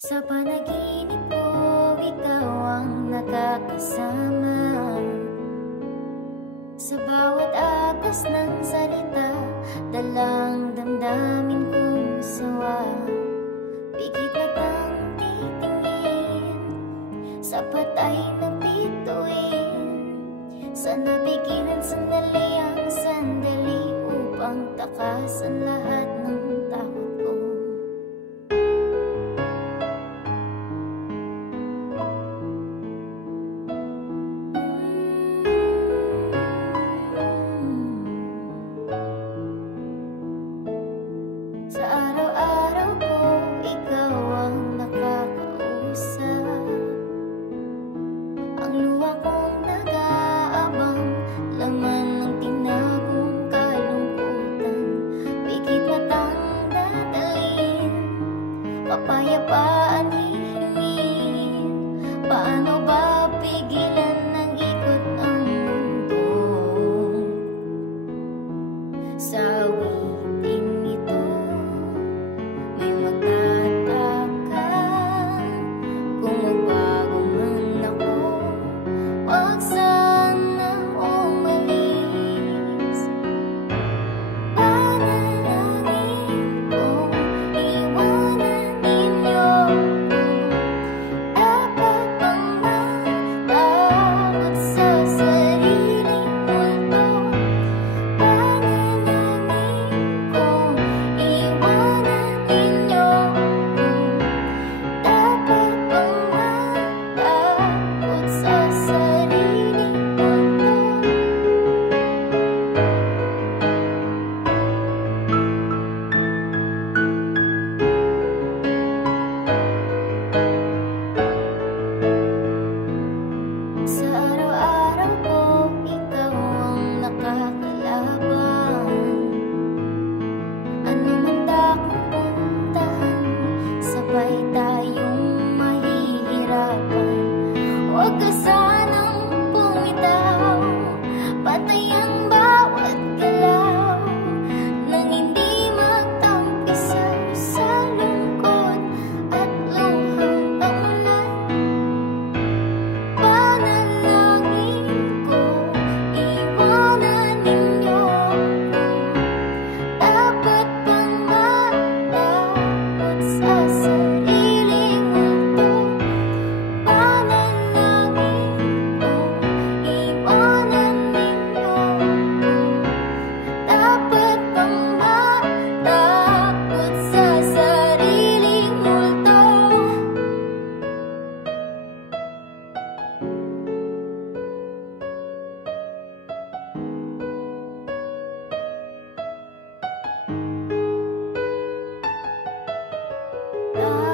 Sa panaginip ko, ikaw ang nakakasama. Sa bawat agos ng salita, dalang damdamin kong sawa. Pigit matang titingin, sa patay na bituin. Sana bigyan sandali ang sandali upang takasan lahat ng takot ko. Sa araw-araw ko, ikaw ang nakakausap. Ang luha kong nag-aabang, laman ng tinagong kalungkutan. Pigit matang dadalhin, kapayapaan hihingin. Paano ba pigilan ng ikot ng mundo? Sa awiting ito, may magtataka kung magbago man ako. Wag sana umalis. Panalangin kong iwanan ninyo. Dapat bang matakot sa sariling multo? Panalangin kong iwanan ninyo. Dapat bang matakot sa sariling multo? Sa araw-araw ko, ikaw ang nakakalaban. Ano man dakong puntahan, sabay tayong mahihirapan. Huwag ka sanang bumitaw, patay ang bawat galaw. Nang hindi magtampisaw sa lungkot at luhang pamulan. Panalangin ko, iwanan ninyo. Dapat bang matakot sa sariling multo? Panalangin ko, iwanan ninyo. Dapat bang matakot sa sariling multo? Ah